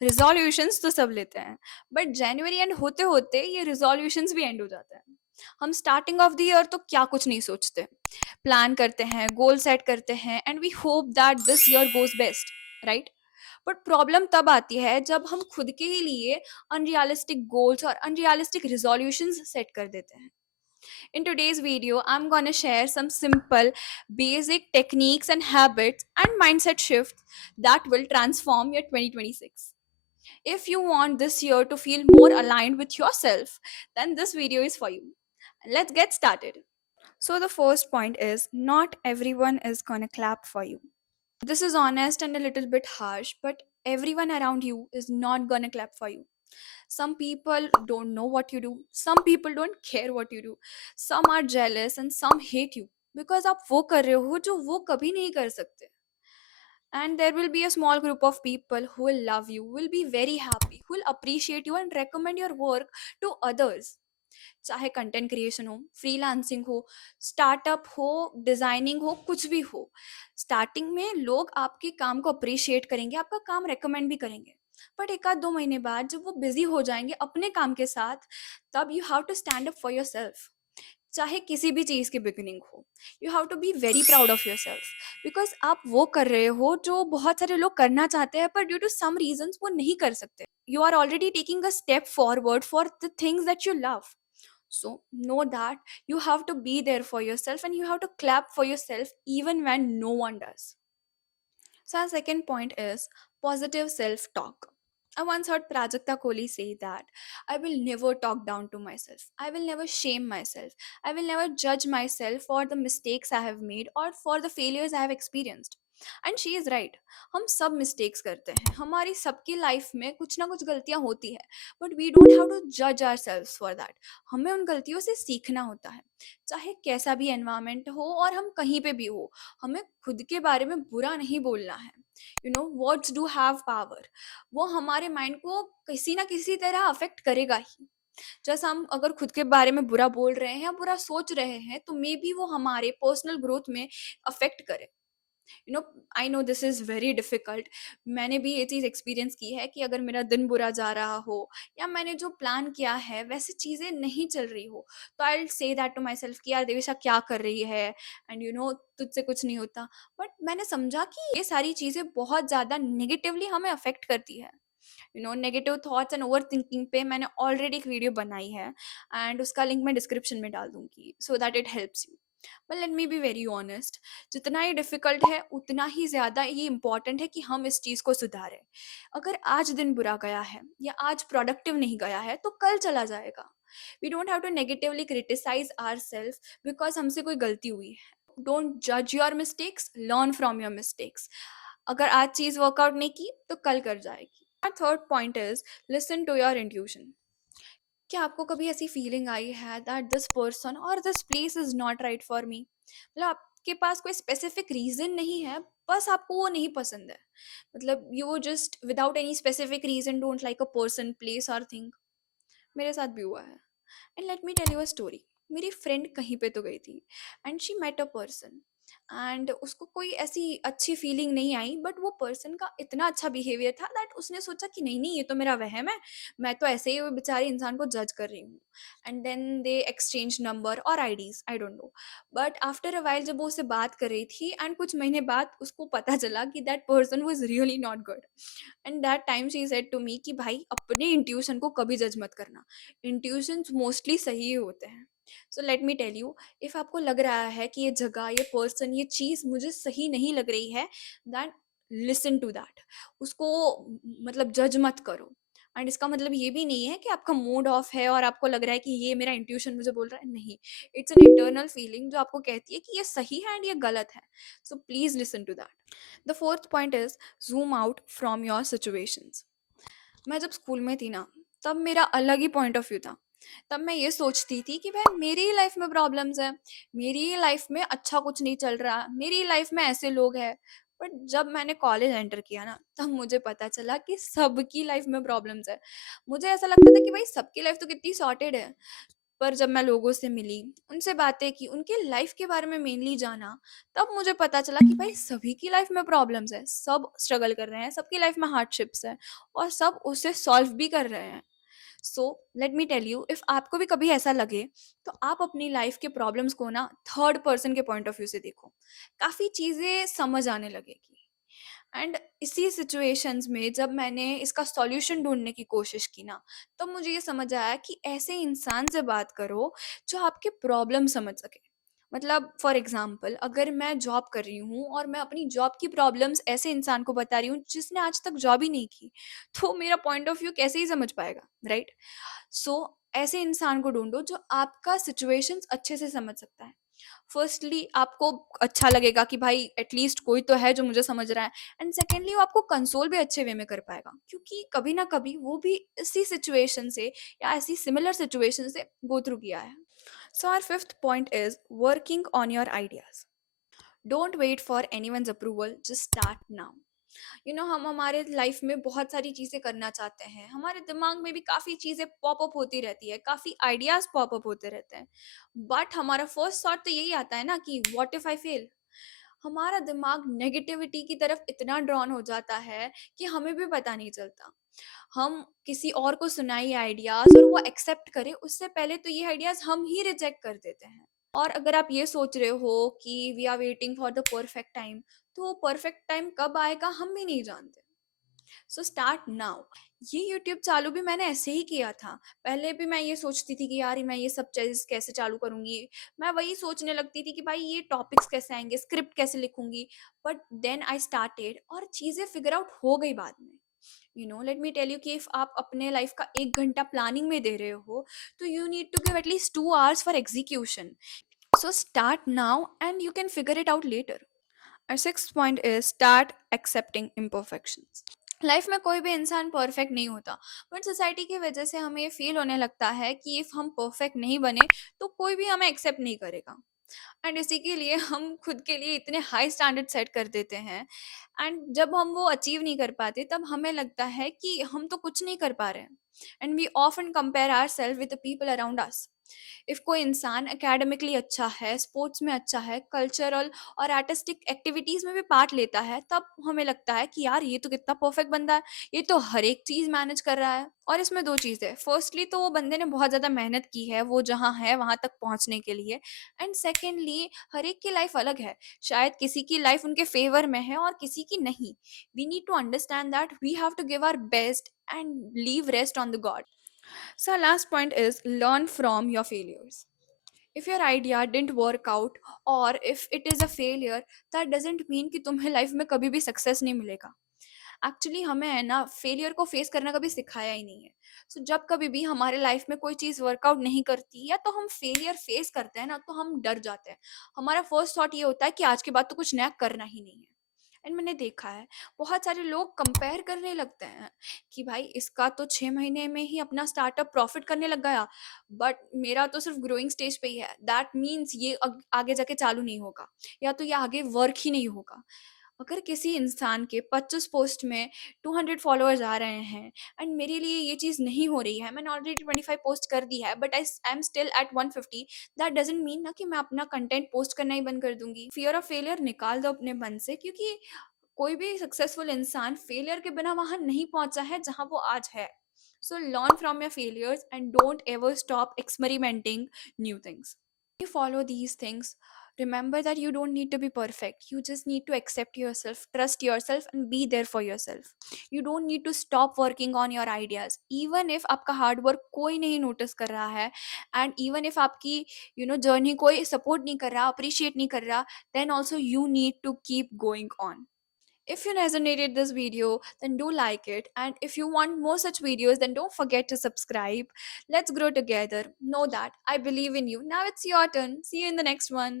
Resolutions तो सब लेते हैं, बट जनवरी एंड होते होते ये रिजोल्यूशंस भी एंड हो जाते हैं। हम स्टार्टिंग ऑफ द ईयर तो क्या कुछ नहीं सोचते, प्लान करते हैं, गोल सेट करते हैं, and we hope that this year goes best, right? But problem तब आती है जब हम खुद के ही लिए अनरियलिस्टिक गोल्स और अनरियलिस्टिक रिजोल्यूशंस सेट कर देते हैं। In today's video, I'm going to share some simple, basic techniques and habits and mindset shifts that will transform your 2026. If you want this year to feel more aligned with yourself, then this video is for you. Let's get started. So, the first point is not everyone is going to clap for you. This is honest and a little bit harsh, but everyone around you is not going to clap for you. Some people don't know what you do, some people don't care what you do, some are jealous and some hate you because आप वो कर रहे हो जो वो कभी नहीं कर सकते. And there will be a small group of people who will love you, will be very happy, who will appreciate you and recommend your work to others. चाहे कंटेंट क्रिएशन हो, फ्रीलांसिंग हो, स्टार्टअप हो, designing हो, कुछ भी हो, starting में लोग आपके काम को अप्रिशिएट करेंगे, आपका काम रेकमेंड भी करेंगे. बट एक आध 2 महीने बाद जब वो बिजी हो जाएंगे अपने काम के साथ, तब you have to stand up for yourself. चाहे किसी भी चीज़ की बिगिनिंग हो, you have to be very proud of yourself, because आप वो कर रहे हो जो बहुत सारे लोग करना चाहते हैं पर ड्यू टू सम रीजंस वो नहीं कर सकते. You are already taking a step forward for the things that you love. So know that you have to be there for yourself and you have to clap for yourself even when no one does. So our second point is positive self-talk. I once heard Prajakta Kohli say that I will never talk down to myself. I will never shame myself. I will never judge myself for the mistakes I have made or for the failures I have experienced. And she is right. हम सब mistakes करते हैं, हमारी सबकी life में कुछ ना कुछ गलतियां होती है, but we don't have to जज आवर सेल्व्स फॉर दैट. हमें उन गलतियों से सीखना होता है. चाहे कैसा भी एनवायरमेंट हो और हम कहीं पे भी हो, हमें खुद के बारे में बुरा नहीं बोलना है. You know words do have power. वो हमारे माइंड को किसी ना किसी तरह अफेक्ट करेगा ही. जैसे हम अगर खुद के बारे में बुरा बोल रहे हैं या बुरा सोच रहे हैं तो मे बी वो हमारे पर्सनल ग्रोथ में अफेक्ट करे. You know I know this is very difficult. मैंने भी ये चीज़ एक्सपीरियंस की है कि अगर मेरा दिन बुरा जा रहा हो या मैंने जो प्लान किया है वैसे चीज़ें नहीं चल रही हो, तो I will say that to myself कि यार देवेशा क्या कर रही है, एंड यू नो तुझसे कुछ नहीं होता. बट मैंने समझा कि ये सारी चीज़ें बहुत ज़्यादा नेगेटिवली हमें अफेक्ट करती है. You know negative thoughts and over thinking पे मैंने ऑलरेडी एक वीडियो बनाई है एंड उसका लिंक मैं डिस्क्रिप्शन में डाल दूंगी so that it helps you. But let me be very honest, जितना ये डिफ़िकल्ट है उतना ही ज़्यादा ये इम्पॉर्टेंट है कि हम इस चीज़ को सुधारें. अगर आज दिन बुरा गया है या आज प्रोडक्टिव नहीं गया है तो कल चला जाएगा. We don't have to negatively criticise ourselves because हमसे कोई गलती हुई है. डोंट जज your mistakes, learn from your mistakes. अगर आज चीज़ वर्कआउट नहीं की तो कल कर जाएगी. Our third point is listen to your intuition. क्या आपको कभी ऐसी फीलिंग आई है दैट दिस पर्सन और this place is not right for me? मतलब आपके पास कोई स्पेसिफिक रीजन नहीं है, बस आपको वो नहीं पसंद है. मतलब you just without any specific reason don't like a person, place और थिंग. मेरे साथ भी हुआ है. And let me tell you a story. मेरी फ्रेंड कहीं पे तो गई थी and she met a person and उसको कोई ऐसी अच्छी फीलिंग नहीं आई, बट वो पर्सन का इतना अच्छा बिहेवियर था दैट उसने सोचा कि नहीं नहीं ये तो मेरा वहम है, मैं तो ऐसे ही वो बेचारे इंसान को जज कर रही हूँ. And then they exchange number और IDs, I don't know. But after a while जब वो उससे बात कर रही थी एंड कुछ महीने बाद उसको पता चला कि that person was really not good. And that time she said to me कि भाई अपने इंट्यूशन को कभी जज मत करना, इंट्यूशंस मोस्टली सही ही होते हैं. So let me tell you, if आपको लग रहा है कि ये जगह, ये पर्सन, ये चीज़ मुझे सही नहीं लग रही है, दैन लिसन टू दैट. उसको मतलब जज मत करो. एंड इसका मतलब ये भी नहीं है कि आपका मूड ऑफ है और आपको लग रहा है कि ये मेरा इंट्यूशन मुझे बोल रहा है. नहीं, इट्स एन इंटरनल फीलिंग जो आपको कहती है कि ये सही है एंड ये गलत है. So please listen to that. The fourth point is zoom out from your situations. मैं जब स्कूल में थी ना, तब मेरा अलग ही पॉइंट ऑफ व्यू था. तब मैं ये सोचती थी कि भाई मेरी ही लाइफ में प्रॉब्लम्स है, मेरी ही लाइफ में अच्छा कुछ नहीं चल रहा, मेरी ही लाइफ में ऐसे लोग हैं. बट जब मैंने कॉलेज एंटर किया ना, तब मुझे पता चला कि सबकी लाइफ में प्रॉब्लम्स है. मुझे ऐसा लगता था कि भाई सबकी लाइफ तो कितनी सॉर्टेड है. पर जब मैं लोगों से मिली, उनसे बातें की, उनके लाइफ के बारे में मेनली जाना, तब मुझे पता चला कि भाई सभी की लाइफ में प्रॉब्लम्स है, सब स्ट्रगल कर रहे हैं, सबकी लाइफ में हार्डशिप्स है और सब उसे सॉल्व भी कर रहे हैं। So let me tell you, if आपको भी कभी ऐसा लगे तो आप अपनी लाइफ के प्रॉब्लम्स को ना थर्ड पर्सन के पॉइंट ऑफ व्यू से देखो, काफ़ी चीज़ें समझ आने लगेगी। एंड इसी सिचुएशंस में जब मैंने इसका सॉल्यूशन ढूंढने की कोशिश की ना, तब मुझे ये समझ आया कि ऐसे इंसान से बात करो जो आपके प्रॉब्लम समझ सके। मतलब फॉर एग्जाम्पल, अगर मैं जॉब कर रही हूँ और मैं अपनी जॉब की प्रॉब्लम्स ऐसे इंसान को बता रही हूँ जिसने आज तक जॉब ही नहीं की, तो मेरा पॉइंट ऑफ व्यू कैसे ही समझ पाएगा, राइट? सो ऐसे इंसान को ढूंढो जो आपका सिचुएशंस अच्छे से समझ सकता है। फर्स्टली आपको अच्छा लगेगा कि भाई एटलीस्ट कोई तो है जो मुझे समझ रहा है, एंड सेकेंडली वो आपको कंसोल भी अच्छे वे में कर पाएगा, क्योंकि कभी ना कभी वो भी इसी सिचुएशन से या ऐसी सिमिलर सिचुएशन से गो थ्रू किया है। So our fifth point is working on your ideas. Don't wait for anyone's approval, just start now. हम हमारे लाइफ में बहुत सारी चीज़ें करना चाहते हैं, हमारे दिमाग में भी काफ़ी चीज़ें पॉपअप होती रहती है, काफ़ी आइडियाज़ पॉपअप होते रहते हैं, बट हमारा फर्स्ट थॉट तो यही आता है ना कि व्हाट इफ़ आई फेल। हमारा दिमाग नेगेटिविटी की तरफ इतना ड्रॉन हो जाता है कि हमें भी पता नहीं चलता। हम किसी और को सुनाई आइडियाज़ और वो एक्सेप्ट करे, उससे पहले तो ये आइडियाज़ हम ही रिजेक्ट कर देते हैं। और अगर आप ये सोच रहे हो कि we are waiting for the perfect time, तो परफेक्ट टाइम कब आएगा हम भी नहीं जानते। So start now. ये यूट्यूब चालू भी मैंने ऐसे ही किया था। पहले भी मैं ये सोचती थी कि यार मैं ये सब चीज़ कैसे चालू करूँगी। मैं वही सोचने लगती थी कि भाई ये टॉपिक्स कैसे आएँगे, स्क्रिप्ट कैसे लिखूँगी। बट देन आई स्टार्टेड और चीज़ें फिगर आउट हो गई बाद में। लेट मी टेल यू कि इफ आप अपने लाइफ का 1 घंटा प्लानिंग में दे रहे हो, तो you need to give at least 2 hours for execution. So start now and you can figure it out later. Our sixth point is start accepting imperfections. Life में कोई भी इंसान परफेक्ट नहीं होता, बट सोसाइटी की वजह से हमें ये फील होने लगता है कि इफ़ हम परफेक्ट नहीं बने तो कोई भी हमें एक्सेप्ट नहीं करेगा। एंड इसी के लिए हम खुद के लिए इतने हाई स्टैंडर्ड सेट कर देते हैं, एंड जब हम वो अचीव नहीं कर पाते तब हमें लगता है कि हम तो कुछ नहीं कर पा रहे हैं। And we often compare our self with the people around us. If कोई इंसान एकेडमिकली अच्छा है, स्पोर्ट्स में अच्छा है, कल्चरल और आर्टिस्टिक एक्टिविटीज में भी पार्ट लेता है, तब हमें लगता है कि यार ये तो कितना परफेक्ट बंदा है, ये तो हर एक चीज मैनेज कर रहा है। और इसमें दो चीज़ें, फर्स्टली तो वो बंदे ने बहुत ज़्यादा मेहनत की है वो जहाँ है वहाँ तक पहुँचने के लिए, एंड सेकेंडली हर एक की लाइफ अलग है। शायद किसी की लाइफ उनके फेवर में है और किसी की नहीं। We need to understand that we have to give our best and leave rest on the god. So last point is learn from your failures. If your idea didn't work out or if it is a failure, that doesn't mean कि तुम्हें life में कभी भी success नहीं मिलेगा। Actually हमें है ना फेलियर को फेस करना कभी सिखाया ही नहीं है। सो जब कभी भी हमारे लाइफ में कोई चीज़ वर्कआउट नहीं करती या तो हम फेलियर फेस करते हैं ना, तो हम डर जाते हैं। हमारा फर्स्ट थॉट ये होता है कि आज के बाद तो कुछ नया करना ही नहीं है। एंड मैंने देखा है बहुत सारे लोग कंपेयर करने लगते हैं कि भाई इसका तो 6 महीने में ही अपना स्टार्टअप प्रॉफिट करने लग गया, बट मेरा तो सिर्फ ग्रोइंग स्टेज पे ही है। दैट मीन्स ये आगे जाके चालू नहीं होगा, या तो ये आगे वर्क ही नहीं होगा। अगर किसी इंसान के 25 पोस्ट में 200 फॉलोअर्स आ रहे हैं एंड मेरे लिए ये चीज़ नहीं हो रही है, मैंने ऑलरेडी 25 पोस्ट कर दी है but I am still at 150, that doesn't mean ना कि मैं अपना कंटेंट पोस्ट करना ही बंद कर दूंगी। फियर ऑफ फेलियर निकाल दो अपने मन से, क्योंकि कोई भी सक्सेसफुल इंसान फेलियर के बिना वहां नहीं पहुंचा है जहां वो आज है। So learn from your failures and don't ever stop experimenting new things. You follow these things, remember that you don't need to be perfect. You just need to accept yourself, trust yourself, and be there for yourself. You don't need to stop working on your ideas, even if आपका hard work कोई नहीं notice कर रहा है, and even if आपकी journey कोई support नहीं कर रहा, अप्रिशिएट नहीं कर रहा, then also you need to keep going on. If you resonated this video, then do like it. And if you want more such videos, then don't forget to subscribe. Let's grow together. Know that I believe in you. Now it's your turn. See you in the next one.